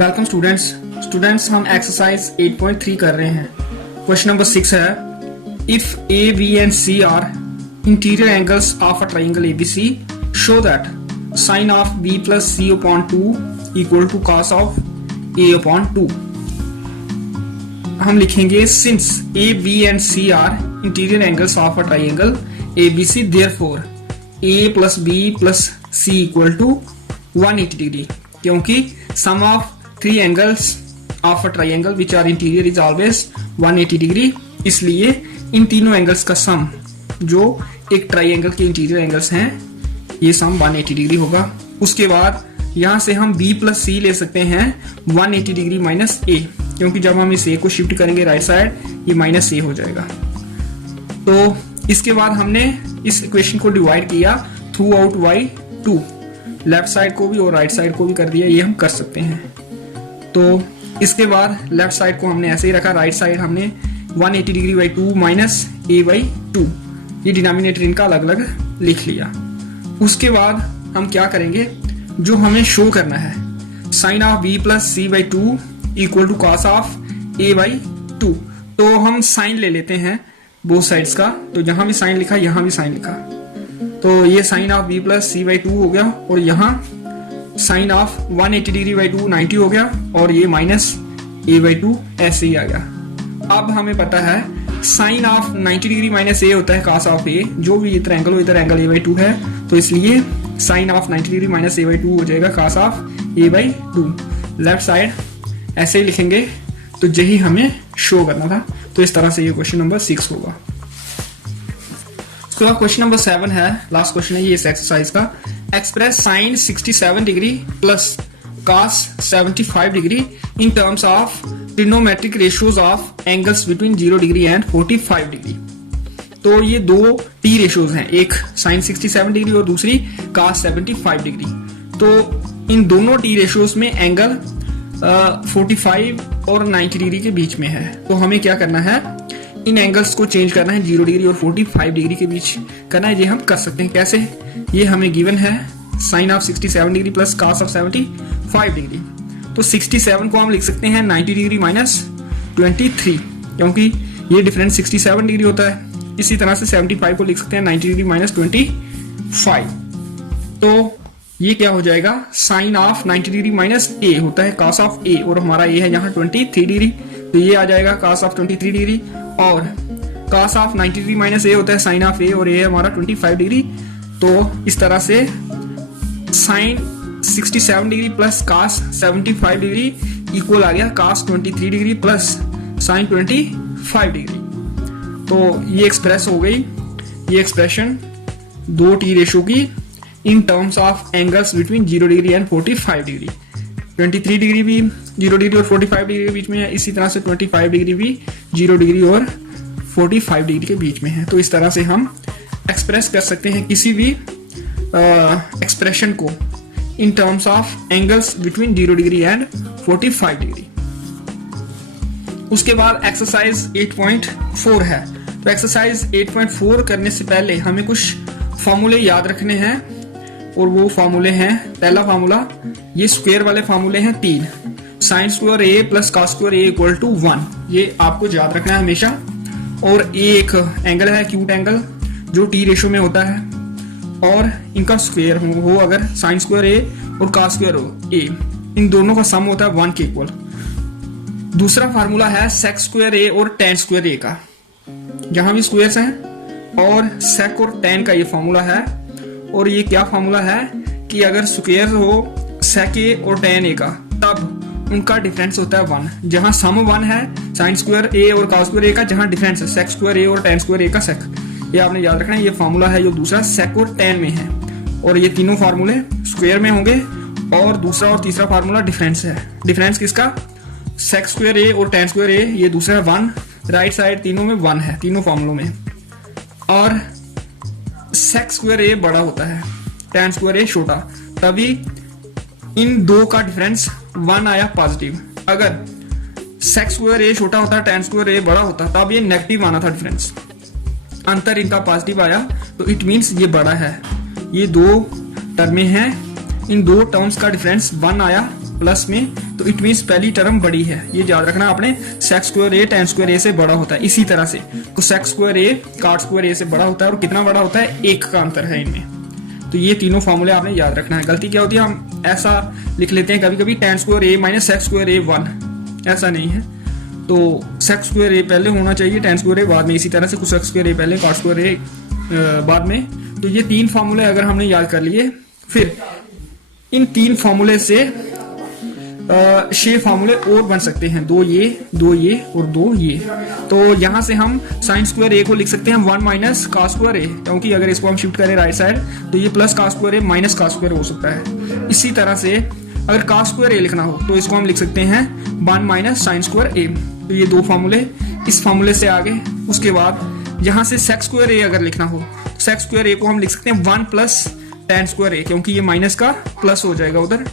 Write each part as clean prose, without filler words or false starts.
Welcome students हम exercise 8.3 कर रहे हैं। क्वेश्चन नंबर 6 है, if A B and C are interior angles of a triangle ABC show that sine of B plus C upon 2 equal to cos of A upon 2। हम लिखेंगे since A B and C are interior angles of a triangle ABC therefore A plus B plus C equal to 180 degree, क्योंकि sum of three angles of a triangle which are interior is always 180 degree, इसलिए इन तीनों angles का सम जो एक triangle के interior angles हैं ये सम 180 degree होगा। उसके बाद यहां से हम b प्लस सी ले सकते हैं 180 डिग्री माइनस ए, क्योंकि जब हम इस a को शिफ्ट करेंगे राइट साइड ये माइनस ए हो जाएगा। तो इसके बाद हमने इस इक्वेशन को डिवाइड किया through out by 2, left side को भी और राइट साइड को भी कर दिया, ये हम कर सकते हैं। तो इसके बाद लेफ्ट साइड को हमने ऐसे ही रखा, राइट साइड हमने 180 degree by 2 minus A by 2, ये डिनोमिनेटर इनका अलग अलग लिख लिया। उसके बाद हम क्या करेंगे, जो हमें शो करना है sine of B plus C by 2 equal to cos of A by 2, तो हम साइन ले लेते हैं बोथ साइड्स का। तो जहां भी साइन लिखा यहां भी साइन लिखा, तो ये sine of B plus C by 2 हो गया, और यहाँ साइन ऑफ 180 डिग्री बाई 2 90 हो गया, और ये माइनस ए बाई 2 ऐसे ही आ गया। अब हमें पता है साइन ऑफ 90 डिग्री माइनस ए होता है कॉस ऑफ ए, जो भी इधर एंगल हो इधर एंगल ए बाई 2 है, तो इसलिए sine of 90 degree minus A by 2 हो जाएगा cos of A by 2। Left side ऐसे ही लिखेंगे, तो यही हमें शो करना था। तो इस तरह से ये क्वेश्चन नंबर 6 होगा। उसके बाद क्वेश्चन नंबर 7 है, लास्ट क्वेश्चन है ये इस एक्सरसाइज का। Express sine 67 degree plus cos 75 degree in terms of trigonometric ratios of angles between 0 degree and 45 degree. तो ये दो टी रेशियोज हैं, एक साइन 67 डिग्री और दूसरी कॉस 75 डिग्री। तो इन दोनों टी रेशियोज में एंगल 45 और 90 डिग्री के बीच में है। तो हमें क्या करना है, इन एंगल्स को चेंज करना है, 0 डिग्री और 45 डिग्री के बीच करना है। ये हम कर सकते हैं कैसे, ये हमें गिवन है sine of 67 degree plus cos of 75 degree. तो 67 को हम लिख सकते हैं 90 डिग्री माइनस 23, क्योंकि ये डिफरेंस 67 डिग्री होता है। इसी तरह से 75 को लिख सकते हैं 90 डिग्री माइनस 25। तो ये क्या हो जाएगा, साइन ऑफ 90 डिग्री माइनस ए होता है कॉस ऑफ ए, और हमारा ए है यहाँ 23 डिग्री, तो ये आ जाएगा कॉस ऑफ 23 डिग्री, और कॉस ऑफ 90 डिग्री माइनस ए होता है साइन ऑफ ए, और ए है हमारा 25 डिग्री। तो इस तरह से sine 67 degree plus cos 75 degree equal आ गया cos 23 degree plus sine 25 degree. तो ये एक्सप्रेस हो गई, ये एक्सप्रेशन दो टी रेशो की इन terms of angles between 0 degree and 45 degree. 23 degree भी 0 डिग्री और 45 डिग्री के बीच में है, इसी तरह से 25 डिग्री भी 0 डिग्री और 45 डिग्री के बीच में है। तो इस तरह से हम एक्सप्रेस कर सकते हैं किसी भी एक्सप्रेशन को इन terms of angles between 0 degree and 45 degree. उसके बाद एक्सरसाइज 8.4 है। तो एक्सरसाइज 8.4 करने से पहले हमें कुछ फॉर्मूले याद रखने हैं, और वो फॉर्मूले हैं, पहला फॉर्मूला, ये स्क्वायर वाले फॉर्मूले हैं 3, sine square A plus cos square A equal to 1, ये आपको याद रखना है हमेशा। और ये एक एंगल है एक्यूट एंगल जो टी रेशो में होता है, और इनका स्क्वायर हो अगर साइन स्क्वायर ए और कॉस स्क्वायर हो ए, इन दोनों का सम होता है 1 के इक्वल। दूसरा फार्मूला है सेक स्क्वायर ए और टेन स्क्वायर ए का, जहां भी स्क्वायर्स हैं, और सेक और टेन का ये फार्मूला है। और ये क्या फार्मूला है कि अगर स्क्वायर हो सेक ए और टेन ए का, तब उनका डिफरेंस होता है 1, जहां सम 1 है साइन स्क्वायर ए और कॉस स्क्वायर ए का, जहां डिफरेंस है सेक स्क्वायर ए और टेन स्क्वायर ए का सेक। ये आपने याद रखना है, ये फार्मूला है जो दूसरा सेक और टेन में है, और ये तीनों फार्मूले स्क्वायर में होंगे। और दूसरा और तीसरा फार्मूला डिफरेंस है, डिफरेंस किसका, सेक स्क्वायर ए और टेन स्क्वायर ए, ये दूसरा है 1, राइट साइड तीनों में 1 है, तीनों फार्मूलों में। और सेक स्क्वायर ए बड़ा होता है, टेन स्क्वायर ए छोटा, तभी इन दो का डिफरेंस 1 आया पॉजिटिव। अगर सेक स्क्वायर ए छोटा होता, टेन स्क्वायर ए बड़ा होता, तब ये नेगेटिव आना था डिफरेंस, अंतर इनका पॉजिटिव आया, तो इट मीन्स ये बड़ा है। ये दो टर्में हैं इन दो टर्म्स का डिफरेंस 1 आया प्लस में, तो इट मीन्स पहली टर्म बड़ी है। ये याद रखना आपने, सेक स्क्वायर ए tan स्क्वायर ए से बड़ा होता है। इसी तरह से कोसेक स्क्वायर ए कॉट स्क्वायर ए से बड़ा होता है, और कितना बड़ा होता है, 1 का अंतर है इनमें। तो ये तीनों फॉर्मूले आपने याद रखना है। गलती क्या होती है, हम ऐसा लिख लेते हैं कभी कभी tan square A minus sec square ए 1, ऐसा नहीं है। तो सेक स्क्वायर ए पहले होना चाहिए, tan स्क्वायर ए बाद में। इसी तरह से कोसेक स्क्वायर ए पहले, कॉट स्क्वायर ए बाद में। तो ये 3 फॉर्मूले अगर हमने याद कर लिए, फिर इन 3 फॉर्मूले से 6 फॉर्मूले और बन सकते हैं, 2 ये और 2 ये। तो यहां से हम साइन स्क्वायर ए को लिख सकते हैं 1 माइनस कॉस स्क्वायर ए, क्योंकि अगर इसको हम शिफ्ट करें राइट साइड तो ये plus cos square A minus cos square हो सकता है। इसी तरह से अगर कॉस स्क्वायर ए लिखना हो तो इसको हम लिख सकते हैं 1 माइनस साइन स्क्वायर ए। तो ये 2 फॉर्मूले, इस फॉर्मूले से आगे। उसके बाद यहां से सेक स्क्वायर ए अगर लिखना हो, सेक स्क्वायर ए को हम लिख सकते हैं 1 प्लस tan स्क्वायर ए, क्योंकि ये माइनस का प्लस हो जाएगा उधर।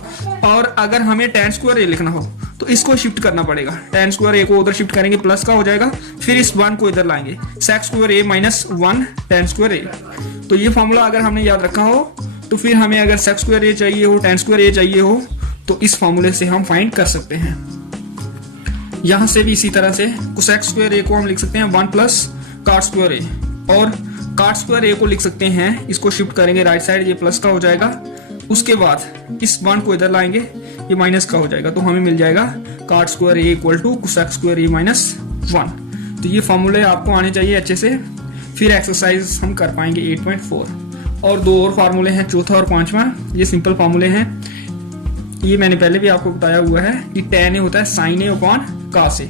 और अगर हमें tan स्क्वायर ए लिखना हो तो इसको शिफ्ट करना पड़ेगा, tan स्क्वायर ए को उधर शिफ्ट करेंगे, प्लस का हो जाएगा, फिर इस 1 को इधर लाएंगे, sec square A minus 1 tan square ए। तो ये फॉर्मूला अगर हमने याद रखा हो तो फिर हमें अगर सेक स्क्वायर ए चाहिए हो, tan स्क्वायर ए चाहिए हो, तो इस फॉर्मूले से हम फाइंड कर सकते हैं। यहां से भी इसी तरह से कोसेक स्क्वायर ए को हम लिख सकते हैं 1 प्लस कॉट स्क्वायर ए, और कॉट स्क्वायर ए को लिख सकते हैं, इसको शिफ्ट करेंगे राइट साइड, ये प्लस का हो जाएगा। उसके बाद इस 1 को इधर लाएंगे, ये माइनस का हो जाएगा, तो हमें मिल जाएगा cot square A equal to cosec square A minus 1। तो ये फॉर्मूले आपको आने चाहिए अच्छे से, फिर एक्सरसाइज हम कर पाएंगे 8.4। और 2 और फार्मूले हैं, चौथा और 5वां। ये सिंपल फार्मूले हैं, ये मैंने पहले भी आपको बताया हुआ है कि tan ए होता है sin ए अपॉन cos ए,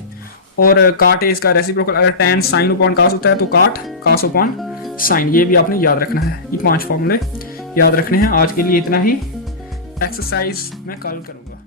और cot ए इसका रेसिप्रोकल। अगर tan sin अपॉन cos होता है तो cot cos अपॉन sin। ये भी आपने याद रखना है, ये 5 फॉर्मूले याद रखने हैं। आज के लिए इतना ही, एक्सरसाइज मैं कल करूंगा।